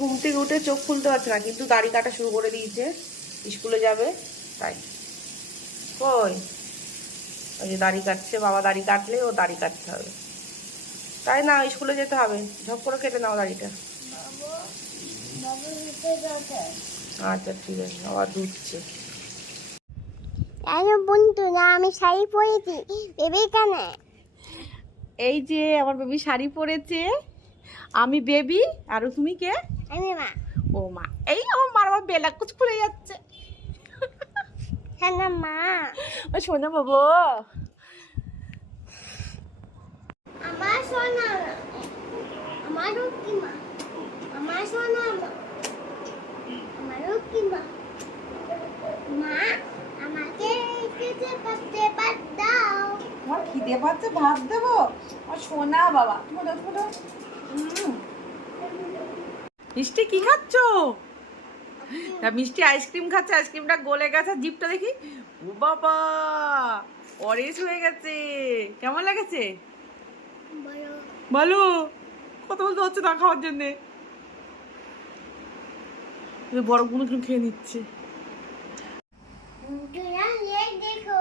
ঘুম থেকে উঠে চোখ খুলতে পারছে না, কিন্তু দাড়ি কাটা শুরু করে দিয়েছে, স্কুলে যাবে তাই। কই ওই যে দাড়ি কাটছে, বাবা দাড়ি কাটলে ও দাড়ি কাটতে হবে, তাই না? স্কুলে যেতে হবে, ঝপ করে কেটে নাও দাড়িটা। আচ্ছা ঠিক আছে, আবার দুধছে। বন্ধুরা আমি শাড়ি পরেছি, বেবি কেন? এই যে আমার বেবি শাড়ি পরেছে, আমি বেবি আর তুমি কে? আমি মা। ও মা, এই আমার মার আবার বেলা কুচ খুলে যাচ্ছে। হ্যাঁ না মা, ও শোনো বাবু, আমার সোনা, আমারও কি মা, আমার সোনা মা, আমারও কি মা। মা আমাকে খেতে পারতে ভাত দাও। তোমার খিদে পাচ্ছে, ভাত দেবো? আর সোনা বাবা, মিষ্টি কি খাচ্ছ? না মিষ্টি আইসক্রিম খাচ্ছে, আইসক্রিমটা গলে গেছে, জিপটা দেখি, ও বাবা অরেঞ্জ হয়ে গেছে, কেমন লেগেছে বলো বলো? কথা বলতে হচ্ছে না খাওয়ার জন্যে, বড় গুলো খেয়ে নিচ্ছে। দেখো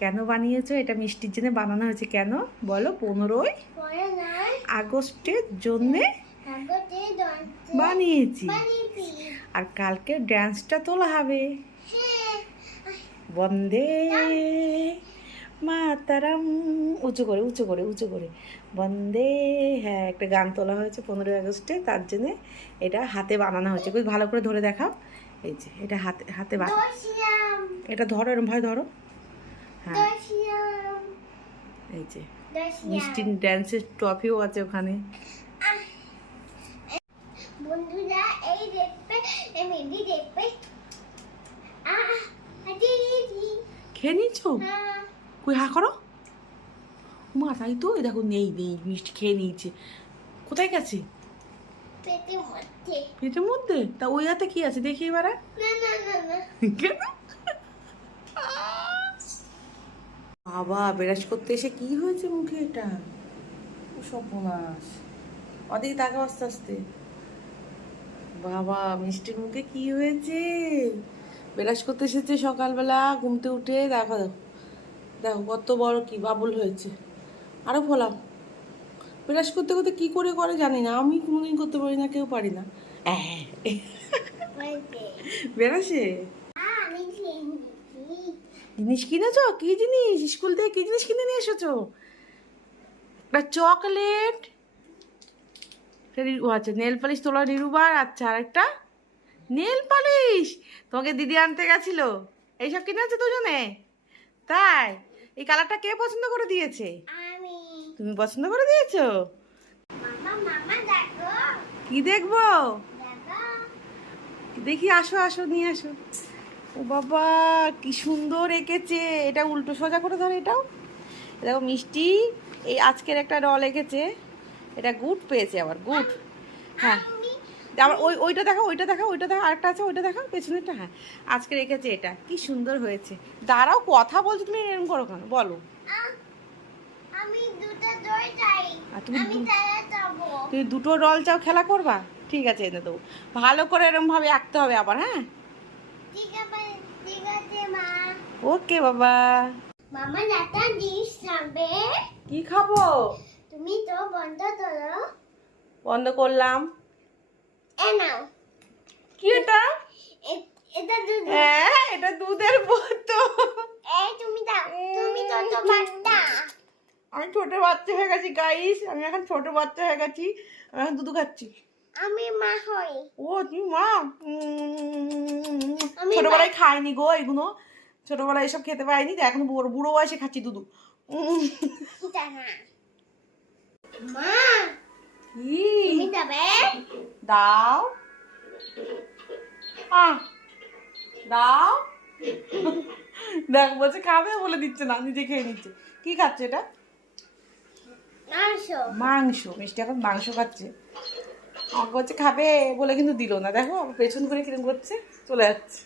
কেন বানিয়েছো এটা? মিষ্টির জন্য বানানো হয়েছে। কেন বলো? 15ই পরে নাই আগস্টের জন্যে কাগজে বানিয়েছি, বানিয়েছি। আর কালকে ড্যান্সটা তোলা হবে, হ্যাঁ বন্দে মাতারাম, উঁচু করে উঁচু করে উঁচু করে বন্দে। হ্যাঁ, একটা গান তোলা হয়েছে 15ই আগস্টে, তার জন্যে এটা হাতে বানানো হয়েছে। খুব ভালো করে ধরে দেখাও, এই যে এটা হাতে হাতে দর্শিয়াম এটা ধরো, এরম ভাবে ধরো। হ্যাঁ দর্শিয়াম এই যে দর্শিয়াম। মিষ্টি ড্যান্সের ট্রফিও আছে ওখানে। বন্ধুরা এই দেখবে, এই মেহেদি দেখবে। দিদি খেয়ে নিচ্ছো? হ্যাঁ কই হা করো, মা তাই তো, এই দেখো নেই নেই, মিষ্টি খেয়ে নিয়েছে। কোথায় গেছে? পেটের মধ্যে। পেটের মধ্যে? তা ওই হাতে কি আছে দেখি এবারে। না না না না কেন? বাবা ব্রাশ করতে এসে কি হয়েছে মুখে এটা? ও সর্বনাশ, ওদিকে তাকাও আস্তে আস্তে। বাবা মিষ্টির মুখে কি হয়েছে? ব্রাশ করতে এসেছে সকালবেলা ঘুমতে উঠে, দেখো দেখো দেখো কত বড় কি বাবুল হয়েছে। আরো ফোলাও। ব্রাশ করতে করতে কি করে করে জানি না, আমি কোনোদিন করতে পারি না, কেউ পারি না। বলতে বেরাসে আমি খেয়েছি। জিনিস কিনেছো? কি জিনিস? স্কুল থেকে কি জিনিস কিনে নিয়ে এসেছো? একটা চকলেট, ও আচ্ছা নেল পালিশ তোলা নিরুবার, আচ্ছা আর একটা নেল পালিশ তোমাকে দিদি আনতে গেছিল। এইসব কিনেছো দুজনে? তাই? এই কালারটা কে পছন্দ করে দিয়েছে? আমি। তুমি পছন্দ করে দিয়েছো? মামা মামা দেখো কি দেখবো? দেখো। দেখি, আসো আসো নিয়ে আসো। ও বাবা কি সুন্দর এঁকেছে, এটা উল্টো সোজা করে ধরো এটাও। দেখো মিষ্টি এই আজকের একটা ডল এঁকেছে, এটা গুড পেয়েছে, আবার গুড। হ্যাঁ আমি আবার ওইটা দেখো, ওইটা দেখো, ওইটা দেখো, আরেকটা আছে ওইটা দেখো পেছনেরটা। হ্যাঁ আজকে রেখেছে, এটা কি সুন্দর হয়েছে। দাঁড়াও কথা বলছো তুমি, এরকম করো কেন বলো? আমি দুটো দই চাই। আর তুমি আমি তারা যাবো। তুমি দুটো ডল চাও খেলা করবা? ঠিক আছে এনে দেবো, ভালো করে এরকম ভাবে আঁকতে হবে আবার। হ্যাঁ ঠিক আছে মা। ওকে বাবা। মামা একটা ডিশ খাবে? কি খাবো? তুমি তো বন্ধ করো। বন্ধ করলাম। এ নাও। কি এটা? এটা দুধ। হ্যাঁ এটা দুধের বোতল। এই তুমি দাও, তুমি তো তো বাচ্চা। আমি ছোট বাচ্চা হয়ে গেছি গাইস, আমি এখন ছোট বাচ্চা হয়ে গেছি, আমি এখন দুধ খাচ্ছি। আমি মা হই। ও তুমি মা? আমি ছোটবেলায় খাইনি গো এগুলো, ছোটবেলায় এসব খেতে পাইনি, তো এখন বুড়ো বুড়ো বয়সে খাচ্ছি দুধ। এটা না। মা কি? তুমি যাবে? দাও দাও। দেখ বলছে খাবে, বলে দিচ্ছে না, নিজে খেয়ে নিচ্ছে। কি খাচ্ছে এটা? মাংস। মাংস। মিষ্টি এখন মাংস খাচ্ছে, আমাকে বলছে খাবে বলে কিন্তু দিল না। দেখো পেছন করে কিরম করছে, চলে যাচ্ছে।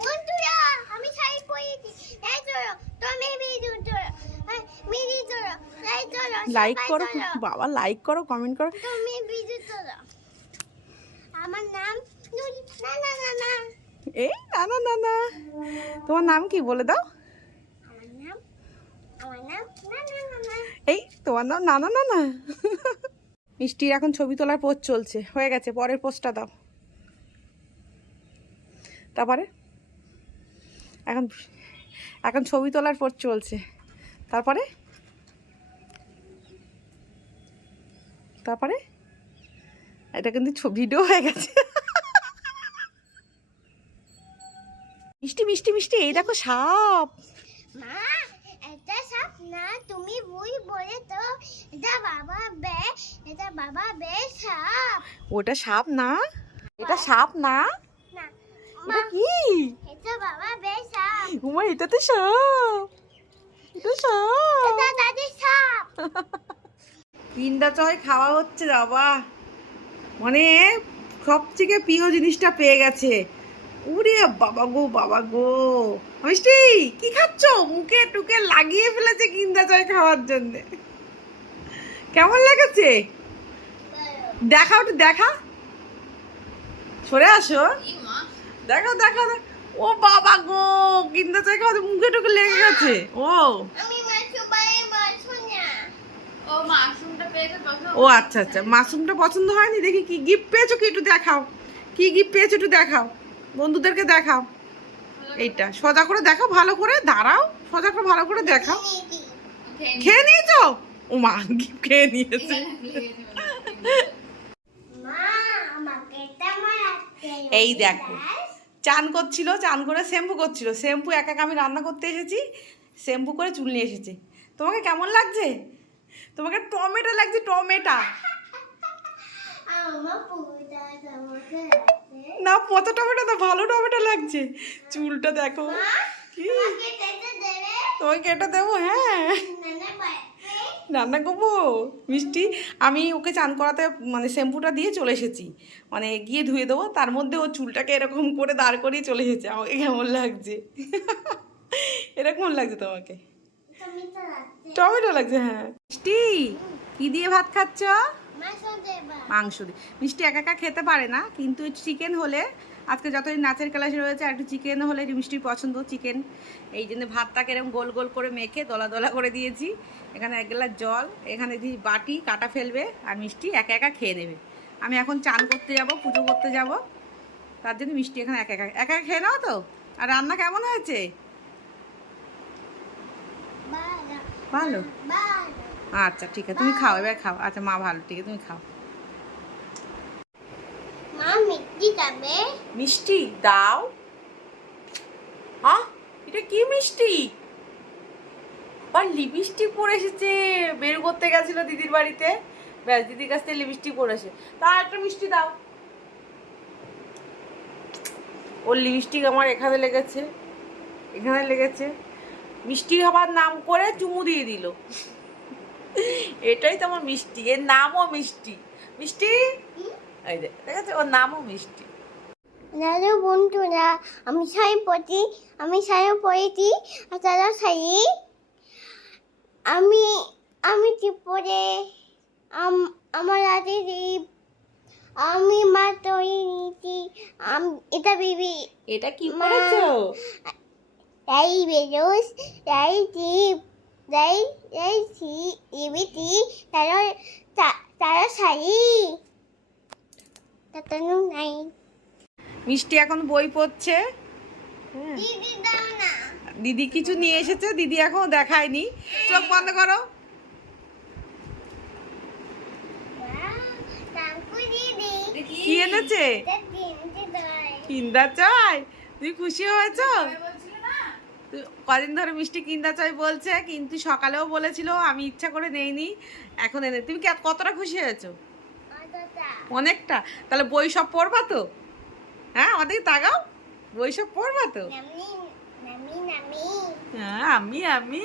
বন্ধুরা আমি শাড়ি পরেছি, এই তো তুমি ভিডিও করো মিনি করো লাইক করো করো বাবা, লাইক করো, কমেন্ট করো। তুমি ভিডিও করো আমার নাম না না না না এই না না না না, তোমার নাম কি বলে দাও? আমার নাম না না না না এই তোমার নাম না না না না। মিষ্টির এখন ছবি তোলার পোজ চলছে, হয়ে গেছে, পরের পোজটা দাও। তারপরে এখন এখন ছবি তোলার পোজ চলছে, তারপরে তারপরে এটা কিন্তু ভিডিও হয়ে গেছে। মিষ্টি মিষ্টি মিষ্টি, এই দেখো সাপ। মা এটা সাপ না তুমি বই বলে তো এটা বাবা বে সাপ ওটা সাপ না, এটা সাপ না, না এটা কি? এটা বাবা বে সাপ উমা, এটা তো সাপ, এটা সাপ। এটা দাদি সাপ কিন্ডার জয় খাওয়া হচ্ছে বাবা, মানে সবথেকে প্রিয় জিনিসটা পেয়ে গেছে। উরে বাবা গো বাবা গো, মিষ্টি কি খাচ্ছ? মুখে টুকে লাগিয়ে ফেলেছে কিন্ডার জয় খাওয়ার জন্য। কেমন লেগেছে দেখাও, একটু দেখা, সরে আসো, দেখো দেখো দেখো। ও বাবা গো, কিন্ডার জয় খাওয়াতে মুখে টুকে লেগে গেছে। ও আমি মাছু বাই মাছু না ও মাশরুমটা পেয়েছে পছন্দ। ও আচ্ছা আচ্ছা, মাশরুমটা পছন্দ হয়নি। দেখি কি গিফট পেয়েছো, কি একটু দেখাও, কি গিফট পেয়েছো একটু দেখাও, বন্ধুদেরকে দেখাও। এইটা সোজা করে দেখাও, ভালো করে দাঁড়াও, সোজা করে ভালো করে দেখাও। খেয়ে নিয়েছো? ও মা, গিফট খেয়ে নিয়েছে। মা আমাকে এটা মারাতে এই দেখো, চান করছিল, চান করে শ্যাম্পু করছিল, শ্যাম্পু একা একা আমি রান্না করতে এসেছি, শ্যাম্পু করে চুল নিয়ে এসেছি। তোমাকে কেমন লাগছে? তোমাকে টমেটো লাগছে, টমেটো আমার পুরোটা আমাকে না, পচা টমেটো তো, ভালো টমেটো লাগছে। চুলটা দেখো কি, আমাকে কেটে দেবে তোমাকে কেটে দেবো। হ্যাঁ, নানা বাই রান্না করবো। মিষ্টি আমি ওকে চান করাতে মানে শ্যাম্পুটা দিয়ে চলে এসেছি, মানে গিয়ে ধুয়ে দেবো, তার মধ্যে ও চুলটাকে এরকম করে দাঁড় করিয়ে চলে এসেছে। আমাকে কেমন লাগছে? এরকম লাগছে তোমাকে? তুমি তো রাখতে টমেটো লাগছে। হ্যাঁ মিষ্টি, কি দিয়ে ভাত খাচ্ছ? মাছও দেবা মাংস দিয়ে। মিষ্টি একা একা খেতে পারে না, কিন্তু চিকেন হলে, আজকে যতদিন নাচের ক্লাস রয়েছে, আর একটু চিকেন হলে মিষ্টির পছন্দ চিকেন। এই জন্য ভাতটাকে এরকম গোল গোল করে মেখে দলা দলা করে দিয়েছি। এখানে 1 গ্লাস জল, এখানে দিয়ে বাটি কাটা ফেলবে, আর মিষ্টি একা একা খেয়ে নেবে। আমি এখন চান করতে যাব, পুজো করতে যাব, তার জন্য মিষ্টি এখানে একা একা একা খেয়ে নাও তো। আর রান্না কেমন হয়েছে? বালা ভালো। বালা আচ্ছা ঠিক আছে, তুমি খাও, এবার খাও। আচ্ছা মা ভালো, ঠিক আছে তুমি খাও। মা মিষ্টি খাবে মিষ্টি দাও। এটা কি মিষ্টি? আর লিপস্টিক পরে এসেছে, বের করতে গেছিল দিদির বাড়িতে, ব্যাস দিদির কাছ থেকে লিপস্টিক পরেছে। তা একটা মিষ্টি দাও। ওর লিপস্টিক আমার এখানে লেগেছে, এখানে লেগেছে। মিষ্টি হবার নাম করে চুমু দিয়ে দিল। এটাই তো আমার মিষ্টি, এর নামও মিষ্টি। মিষ্টি এই যে দেখেছো, ওর নামও মিষ্টি। দাদু বন্ধুরা আমি শাড়ি পরেছি আর তারা শাড়ি আমি কি পরে আমার হাতে আমি মা তৈরি নিয়েছি এটা বেবি এটা কি পরেছো? তাই বেরোস তাই টিপ তাই ইবিটি তারা শাড়ি তাতানু নাই মিষ্টি এখন বই পড়ছে। দিদি দাও না দিদি কিছু নিয়ে এসেছে, দিদি এখনো দেখায়নি। চোখ বন্ধ করো। তাঙ্কু দিদি কি এনেছে? তিনটে দাই কিন্ডার জয়। তুমি খুশি হয়েছো? কদিন ধরে মিষ্টি কিন্ডার জয় বলছে, কিন্তু সকালেও বলেছিল, আমি ইচ্ছা করে নেইনি, এখন এনে। তুমি কতটা খুশি হয়েছো? অনেকটা। তাহলে বই সব পড়বা তো? হ্যাঁ, আমাদেরকে তাকাও, বই সব পড়বা তো? নামি হ্যাঁ, আমি